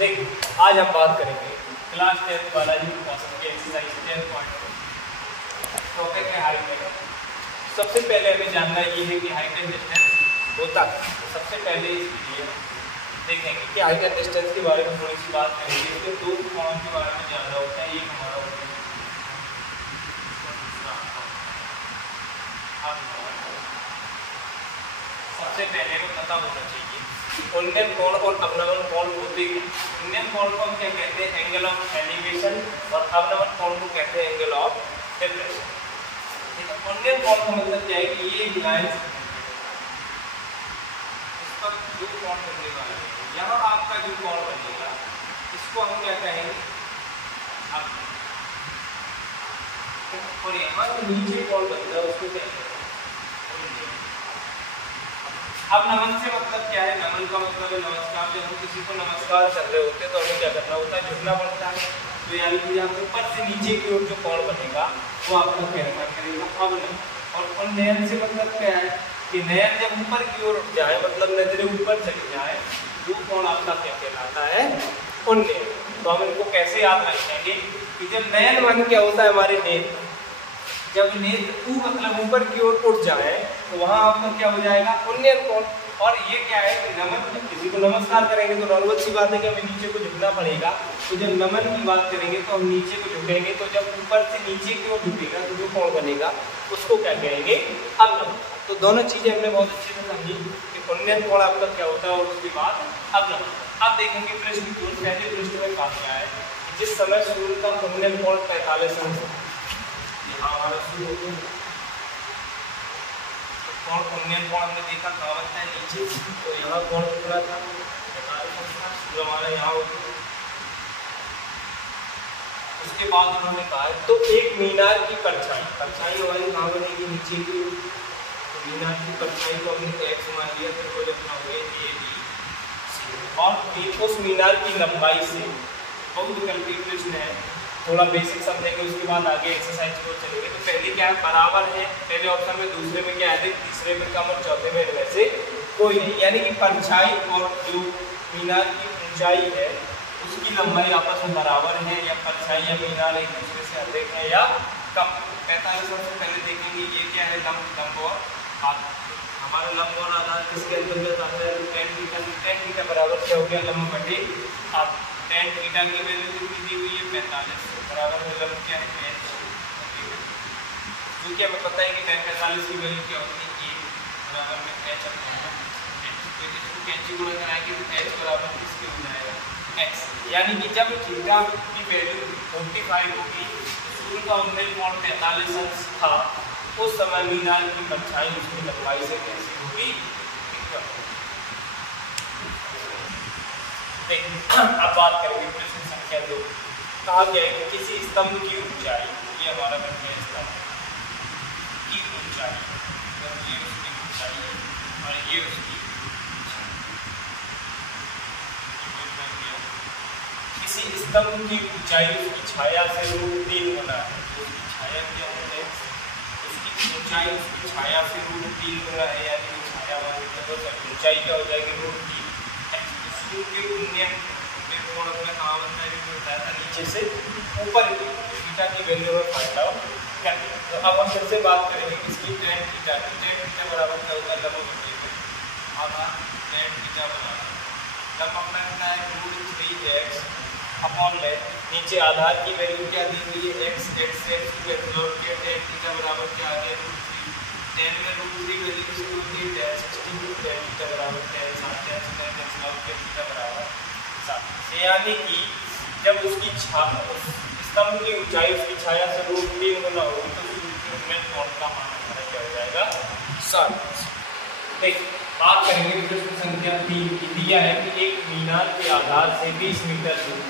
देखिए आज हम बात करेंगे क्लास 10 बालाजी मौसम की एक्सरसाइज 10.2 टॉपिक है हाइट एंड। सबसे पहले हमें जानना ये है कि हाइट एंड डिस्टेंस होता है। सबसे पहले इसलिए देखेंगे कि हाइट एंड डिस्टेंस के बारे में थोड़ी सी बात करेंगे। इसके दो फॉर्म के बारे में जानना होता है। एक हमारा सबसे पहले हमें पता होना चाहिए उन्नयन कोण और अवनमन कोण होते हैं। उन्नयन कोण को हम क्या कहते हैं? Angle of elevation. और अवनमन कोण को कहते हैं एंगल ऑफ डिप्रेशन। ठीक है, उन्नयन कोण का मतलब क्या है कि ये लाइन इस पर जो कोण बनने वाला है, यहाँ आपका जो कोण बनेगा इसको हम क्या कहेंगे? और यहाँ जो नीचे कोण बनता है उसको क्या कहेंगे? अब नमन से मतलब क्या है? नमन का मतलब है नमस्कार। जब हम किसी को नमस्कार कर रहे होते हैं तो हमें क्या करना होता है? झुकना पड़ता है। तो यानी कि आप ऊपर से नीचे की ओर जो कोण बनेगा वो आपका कहना करेगा अवनमन। और उन्नयन से मतलब क्या है कि नयन जब ऊपर की ओर उठ जाए, मतलब नजरें ऊपर चली जाए, वो कोण आपका क्या कहलाता है? उन्नयन। तो हम इनको कैसे याद रखेंगे कि जब नयन मन क्या होता है? हमारे नेत्र, जब नेत्र मतलब ऊपर की ओर उठ जाए तो वहां आपका क्या हो जाएगा? उन्नयन कोण। और ये क्या है कि नमन, किसी को नमस्कार करेंगे तो नॉर्मल सी बात है कि हमें नीचे को झुकना पड़ेगा। तो जब नमन की बात करेंगे तो हम नीचे को झुकेंगे। तो जब ऊपर से नीचे की ओर झुकेगा तो जो कोण बनेगा उसको क्या कहेंगे? अवनमन। तो दोनों चीजें हमने बहुत अच्छे से समझी कि उन्नयन कोण आपका क्या होता है और उसके बाद अवनमन। अब देखेंगे प्रश्न को। पहले प्रश्न में कहा गया है जिस समय सूर्य का उन्नयन कोण 45 अंश कोण उन्नयन कोण हमने देखा कहाँ बनता है? नीचे। तो यहाँ कोण कितना था? 45 सूर्य हमारा यहाँ होता है। उसके बाद उन्होंने कहा है तो एक मीनार की परछाई हमारी कहाँ बनेगी? नीचे की। तो मीनार की परछाई को हमने x मान लिया, फिर को लिखना होगा AB। और उस मीनार की लंबाई से बहुत विकल्पी प्रश्न है, थोड़ा बेसिक समझेंगे, उसके बाद आगे एक्सरसाइज को चलेंगे। तो पहले क्या है? बराबर है पहले ऑप्शन में, दूसरे में क्या है? तीसरे में कम और चौथे में इनमें से कोई नहीं। यानी कि परछाई और जो मीनार की ऊंचाई है उसकी लंबाई आपस में बराबर है, या परछाई या मीनार एक दूसरे से अधिक है या कम। 45 सबसे पहले देखेंगे ये क्या है? लंब और आधार। हमारा लंब और आधार किसके अंतर्गत आता है? tan थीटा बराबर क्या हो गया? लंब बटे आधार। tan थीटा की वैल्यू कितनी दी हुई है? 45 बराबर है लंब क्या है? h। क्योंकि हमें पता है कि tan 45 की वैल्यू क्या होती है? a बराबर में h अपॉन तो इसको कैंची गुणा कराएंगे तो h बराबर किसके हो जाएगा? x। यानी कि जब थीटा की वैल्यू 45 होगी तो सूर्य का उन्नयन कोण 45 अंश था, उस समय मीनार की परछाई उसकी लंबाई से कैसी होगी? अब बात करेंगे प्रश्न संख्या 2। कहा गया है कि किसी स्तंभ की ऊंचाई, ये हमारा बन गया स्तंभ की ऊंचाई, ये उसकी ऊंचाई है और ये उसकी किसी स्तंभ की ऊंचाई उसकी छाया से √3 गुना है। तो उसकी छाया क्या है? उसकी ऊंचाई उसकी छाया से √3 गुना है, यानी कि छाया वाली ऊंचाई क्या हो जाएगी? √3। सूर्य के उन्नयन कोण में कहाँ बनता है? बताया था नीचे से ऊपर की। थीटा की वैल्यू में फाइंड आउट करते हैं। तो अब हम फिर से बात करेंगे किसकी? tan थीटा की। tan थीटा बराबर क्या होता है? लंब बटे आधार। tan थीटा बराबर लंब अपना कितना है? √3x अपॉन में नीचे आधार की वैल्यू क्या दी हुई है? x से x को एब्जॉर्ब किया। tan थीटा बराबर क्या आ गया? √3। tan में √3 वैल्यू किसकी होती है? tan 60। tan थीटा बराबर क्या है? 7। tan से tan कैंसिल आउट किया, थीटा बराबर 7। यानी कि जब उसकी स्तंभ की ऊंचाई उसकी छाया से √3 गुना होगी तो सूर्य के उन्नयन कोण का मान हमारा क्या हो जाएगा? 60। देखिए बात करेंगे प्रश्न संख्या 3 की। दिया है कि एक मीनार के आधार से 20 मीटर दूर,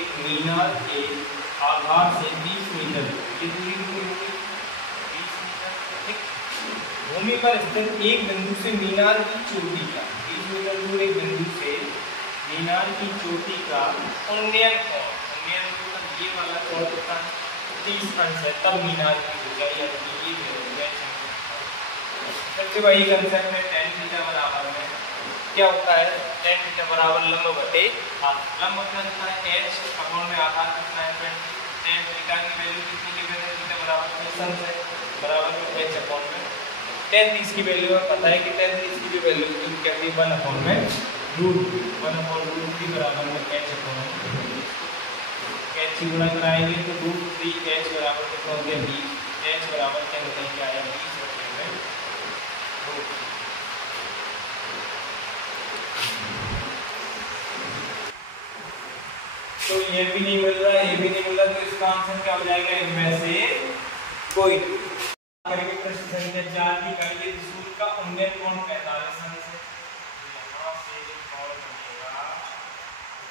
एक मीनार के आधार से 20 मीटर ये दूरी कितनी होगी? 20 मीटर। ठीक, भूमि पर स्थित एक बिंदु से मीनार की चोटी का 20 मीटर दूर एक बिंदु से मीनार की चोटी का उन्नयन कोण, उन्नयन मतलब ये वाला कोण कितना? 30 अंश है, तब मीनार की ऊंचाई यानी कि ये फिर से वही कंसेप्ट है। tan थीटा बराबर है क्या होता है tan थीटा बराबर लंब बटे लंब क्या होता है h अपॉन में आधार कितना है tan थीटा की वैल्यू कितनी गिवन है थीटा बराबर फंक्शन है बराबर में h अपॉन में tan 30 की वैल्यू है पता है कि tan 30 की भी वैल्यू क्या थी 1 अपॉन में √1/√3 बराबर में h अपॉन में h गुणा कराएंगे तो √3h बराबर कितना हो गया 20 h बराबर क्या निकल के आया 20 में तो ये भी नहीं मिल रहा ये भी नहीं मिल रहा तो इसका आंसर क्या हो जाएगा इनमें से कोई करेंगे प्रश्न संख्या 4 की करेंगे सूर्य का उन्नयन कोण 45 अंश है यहां से कोण बनेगा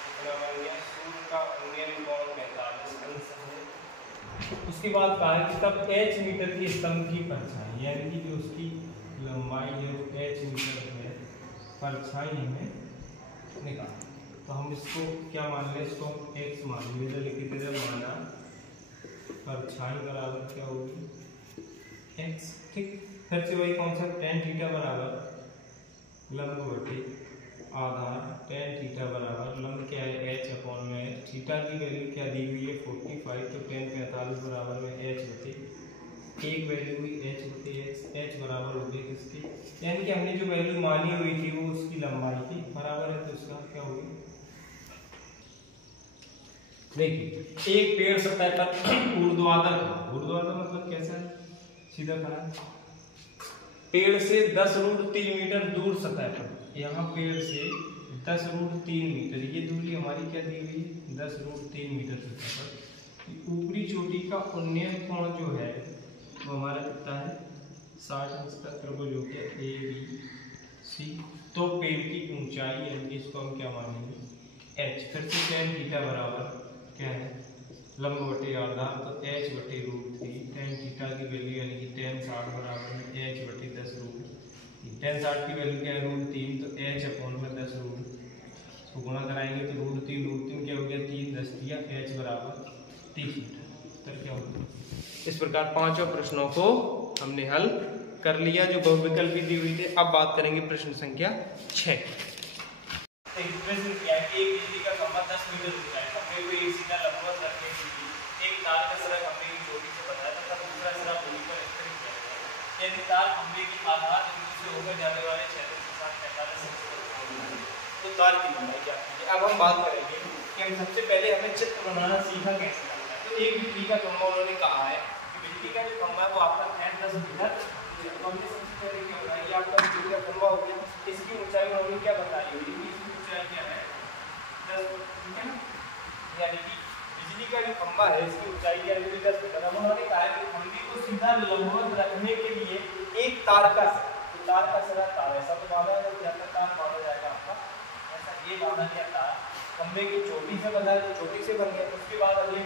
कितना बन गया सूर्य का उन्नयन कोण 45 अंश है। उसके बाद कहा है कि तब h मीटर की स्तंभ की परछाई यानी कि जो उसकी लंबाई है वो h मीटर है परछाई हमें निकाल तो हम इसको क्या मान लें इसको x मान लें तो लिख देते हैं माना परछाई बराबर क्या होगी x ठीक फिर से वही कॉन्सेप्ट tan थीटा बराबर लंब बटे आधार tan थीटा बराबर लंब क्या है h अपॉन में थीटा की वैल्यू क्या दी हुई है 45 तो tan 45 बराबर में h बटे एक वैल्यू हुई h बटे h बराबर हो गई किसकी यानी कि हमने जो वैल्यू मानी हुई थी वो उसकी लंबाई की बराबर है तो इसका क्या होगी देखिए एक पेड़ सतह पर ऊर्ध्वाधर मतलब कैसा है सीधा खड़ा पेड़ से 10√3 मीटर दूर सतह पर यहाँ पेड़ से 10√3 मीटर ये दूरी हमारी क्या दी हुई 10√3 मीटर सतह पर ऊपरी चोटी का उन्नयन कोण जो है वो हमारा कितना है 60 अंश तक त्रिभुज हो गया ABC तो पेड़ की ऊंचाई यानी कि इसको हम क्या मानेंगे h फिर से tan थीटा बराबर क्या है लंब बटे आधार तो h बटे √3 tan थीटा की वैल्यू यानी कि tan 60 बराबर में h बटे 10√3 tan 60 की वैल्यू क्या है √3 तो h अपॉन में 10√3 इसको गुणा कराएंगे तो √3 क्या हो गया 3 10 दिया h बराबर 30 मीटर उत्तर क्या होगा। इस प्रकार पांचों प्रश्नों को हमने हल कर लिया जो बहुविकल्पी दी हुई थे। अब बात करेंगे प्रश्न संख्या 6। प्रश्न किया कि एक बिजली का खंभा 10 मीटर ऊंचा है खंभे को एक सीधा लंबवत रखने के लिए एक तार का सिरा खंभे की चोटी से बनाया तथा दूसरा सिरा भूमि पर स्थिर किया गया यदि तार खंभे की आधार बिंदु से होकर जाने वाले क्षेत्र के साथ 45 अंश तो तार की लंबाई क्या है। अब हम बात करेंगे कि हम सबसे पहले हमें चित्र बनाना सीखा कैसे करना है। तो एक बिजली का खंभा उन्होंने कहा है कि बिजली का जो खंभा है वो आपका है 10 मीटर तो हमने सबसे पहले क्या होगा ये आपका बिजली का खंभा हो गया इसकी ऊंचाई उन्होंने क्या बताई हुई क्या है 10 ठीक है ना यानी कि बिजली का जो खंभा है इसकी ऊंचाई क्या है 10 मीटर। अब उन्होंने कहा है कि खंभे को सीधा लंबवत रखने के लिए एक तार का सिरा तार ऐसा तो बांधा है क्या तार बांधा जाएगा आपका ऐसा ये बांधा गया तार खंभे की चोटी से बंधा है तो चोटी से बन गया। उसके बाद अगली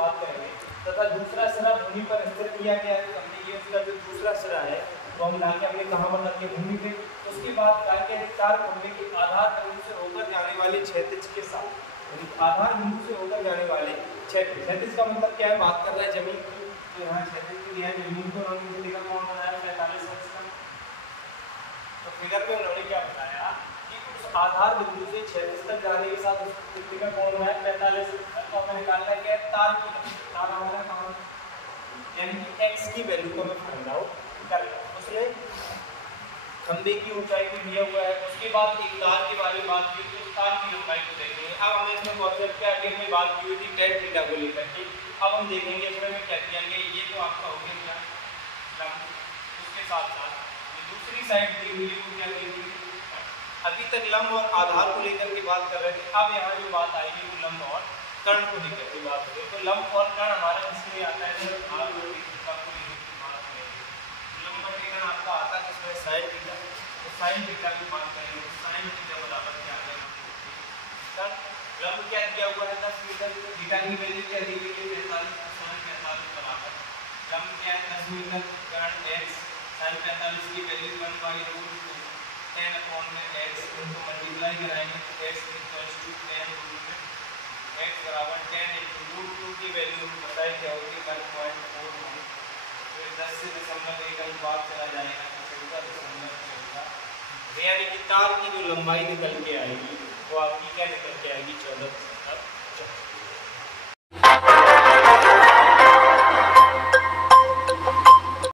बात करेंगे तथा दूसरा सिरा भूमि पर स्थिर किया गया है हमने ये उसका जो दूसरा सिरा है तो हम लाके हमने कहाँ पर रखे भूमि पे। उसके बाद लाके तार खंभे के आधार बिंदु से होकर जाने वाले क्षैतिज के साथ आधार बिंदु से होकर जाने वाले क्षैतिज का मतलब क्या है बात कर रहा है जमीन की तो यहाँ क्षैतिज के लिए जमीन को उन्होंने फिगर कौन बनाया 45 अंश का तो फिगर में उन्होंने क्या बताया कि उस आधार बिंदु से क्षैतिज तक जाने के साथ उस फिगर कौन बनाया 45 अंश तो हमें निकालना है क्या तार की तार हमारा कहाँ यानी कि x की वैल्यू को हमें फाइंड आउट करना उसमें खंभे की ऊंचाई को दिया हुआ है। उसके बाद एक तार के बारे में बात की तो तार की लंबाई को देखेंगे। अब हमें इसमें कॉन्सेप्ट क्या है हमने बात की हुई थी tan थीटा को लेकर के अब हम देखेंगे इसमें क्या किया गया ये तो आपका हो गया क्या लंब उसके साथ साथ ये दूसरी साइड दी हुई है वो क्या देंगे अभी तक लंब और आधार को लेकर के बात कर रहे थे। अब यहाँ जो बात आएगी वो लंब और कर्ण को लेकर के बात करें तो लंब और कर्ण हमारा किसमें आता है आपका आता है जिसमें साइन थीटा तो साइन थीटा की बात करेंगे साइन थीटा बराबर क्या है लंब क्या दिया हुआ है 10 मीटर थीटा की वैल्यू क्या दी हुई है 45 बराबर लंब क्या है 10 मीटर कर्ण x sin 45 की वैल्यू 1/√10 अपॉन में x इनको मल्टीप्लाई कराएंगे तो x = 10 x बराबर 10 √2 की वैल्यू बताएं क्या होगी 1.41 10 से 0.1 बात चला जाएगा तो 14.14 यानी कि तार की जो लंबाई निकल के आएगी वो आपकी क्या निकल के आएगी 14